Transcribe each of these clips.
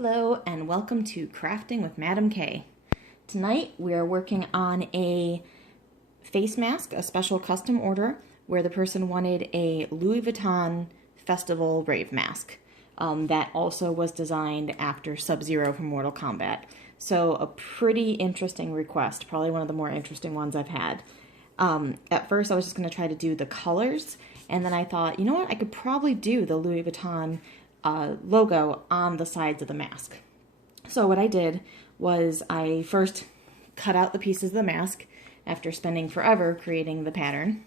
Hello and welcome to Crafting with Madam K. Tonight we are working on a face mask, a special custom order where the person wanted a Louis Vuitton festival rave mask that also was designed after Sub-Zero from Mortal Kombat. So a pretty interesting request, probably one of the more interesting ones I've had. At first I was just going to try to do the colors, and then I thought, you know what, I could probably do the Louis Vuitton logo on the sides of the mask. So what I did was I first cut out the pieces of the mask after spending forever creating the pattern.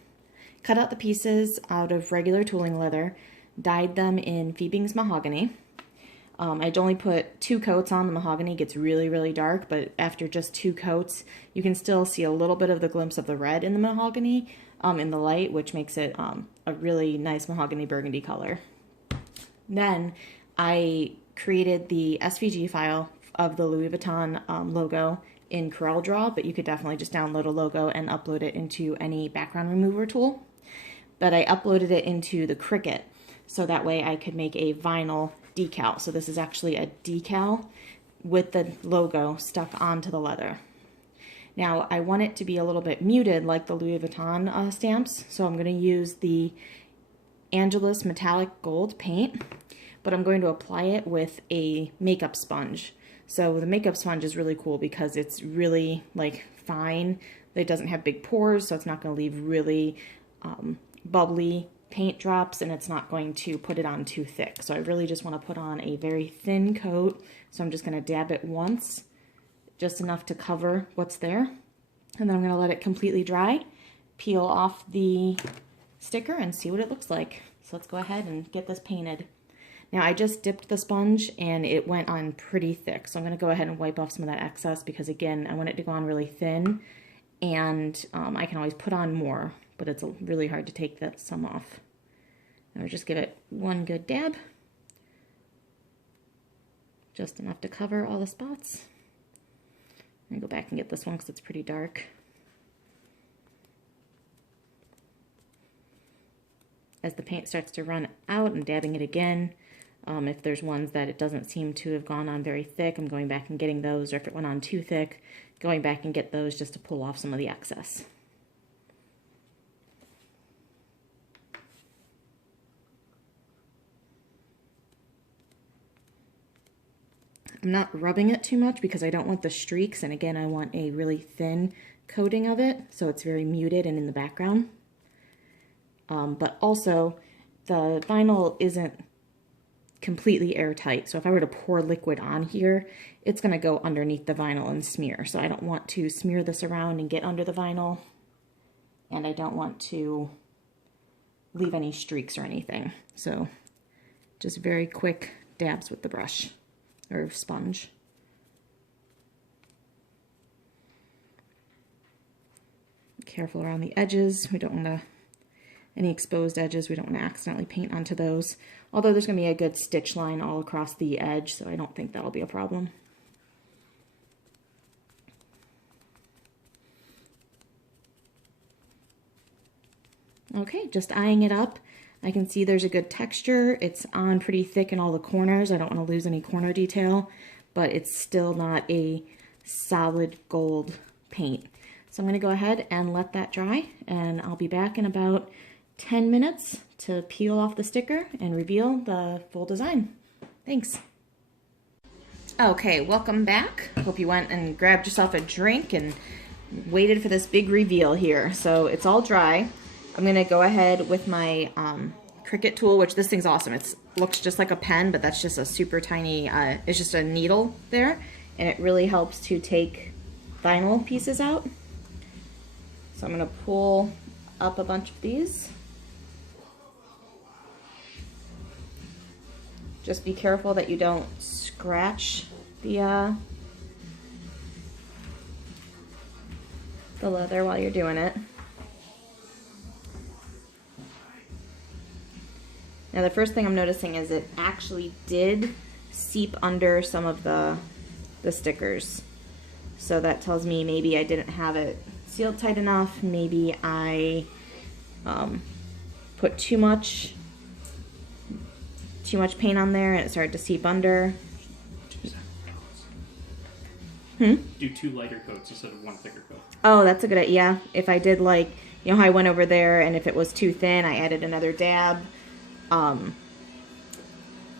Cut out the pieces out of regular tooling leather, dyed them in Phoebe's Mahogany. I'd only put 2 coats on. The mahogany gets really, really dark, but after just 2 coats, you can still see a little bit of the glimpse of the red in the mahogany in the light, which makes it a really nice mahogany burgundy color. Then I created the SVG file of the Louis Vuitton logo in CorelDRAW, but you could definitely just download a logo and upload it into any background remover tool. But I uploaded it into the Cricut, so that way I could make a vinyl decal. So this is actually a decal with the logo stuck onto the leather. Now I want it to be a little bit muted like the Louis Vuitton stamps, so I'm going to use the Angelus Metallic Gold paint, but I'm going to apply it with a makeup sponge. So the makeup sponge is really cool because it's really like fine. It doesn't have big pores, so it's not going to leave really bubbly paint drops, and it's not going to put it on too thick. So I really just want to put on a very thin coat. So I'm just going to dab it once, just enough to cover what's there. And then I'm going to let it completely dry, peel off the sticker, and see what it looks like. So let's go ahead and get this painted. Now I just dipped the sponge and it went on pretty thick, so I'm going to go ahead and wipe off some of that excess because again I want it to go on really thin, and I can always put on more, but it's really hard to take some off. Now just give it one good dab, just enough to cover all the spots. I'm going to go back and get this one because it's pretty dark. As the paint starts to run out, I'm dabbing it again. If there's ones that it doesn't seem to have gone on very thick, I'm going back and getting those, or if it went on too thick, going back and get those just to pull off some of the excess. I'm not rubbing it too much because I don't want the streaks, and again I want a really thin coating of it so it's very muted and in the background. But also, the vinyl isn't completely airtight, so if I were to pour liquid on here, it's going to go underneath the vinyl and smear. So I don't want to smear this around and get under the vinyl, and I don't want to leave any streaks or anything. So just very quick dabs with the brush or sponge. Careful around the edges. We don't want to any exposed edges, we don't want to accidentally paint onto those. Although there's going to be a good stitch line all across the edge, so I don't think that'll be a problem. Okay, just eyeing it up. I can see there's a good texture. It's on pretty thick in all the corners. I don't want to lose any corner detail, but it's still not a solid gold paint. So I'm going to go ahead and let that dry, and I'll be back in about 10 minutes to peel off the sticker and reveal the full design. Thanks. Okay, welcome back. Hope you went and grabbed yourself a drink and waited for this big reveal here. So it's all dry. I'm gonna go ahead with my Cricut tool, which this thing's awesome. It looks just like a pen, but that's just a super tiny, it's just a needle there, and it really helps to take vinyl pieces out. So I'm gonna pull up a bunch of these. Just be careful that you don't scratch the leather while you're doing it. Now the first thing I'm noticing is it actually did seep under some of the stickers. So that tells me maybe I didn't have it sealed tight enough. Maybe I put too much paint on there and it started to seep under. Do 2 lighter coats instead of 1 thicker coat. Oh, that's a good idea. Yeah, if I did like, you know how I went over there and if it was too thin, I added another dab.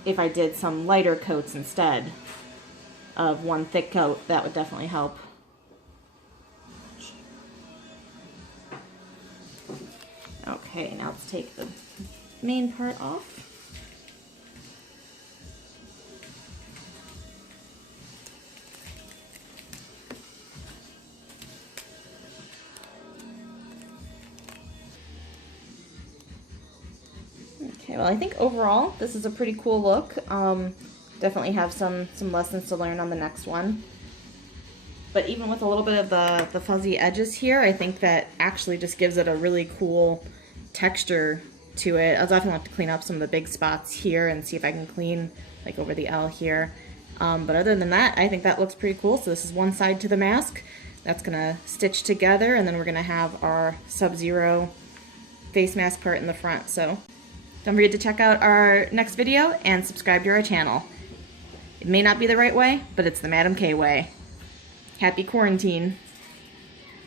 If I did some lighter coats instead of 1 thick coat, that would definitely help. Okay, now let's take the main part off. Okay, well, I think overall this is a pretty cool look. Definitely have some lessons to learn on the next one. But even with a little bit of the fuzzy edges here, I think that actually just gives it a really cool texture to it. I'll definitely have to clean up some of the big spots here and see if I can clean like over the L here. But other than that, I think that looks pretty cool. So this is one side to the mask. That's gonna stitch together, and then we're gonna have our Sub-Zero face mask part in the front. So don't forget to check out our next video and subscribe to our channel. It may not be the right way, but it's the Madam K way. Happy quarantine.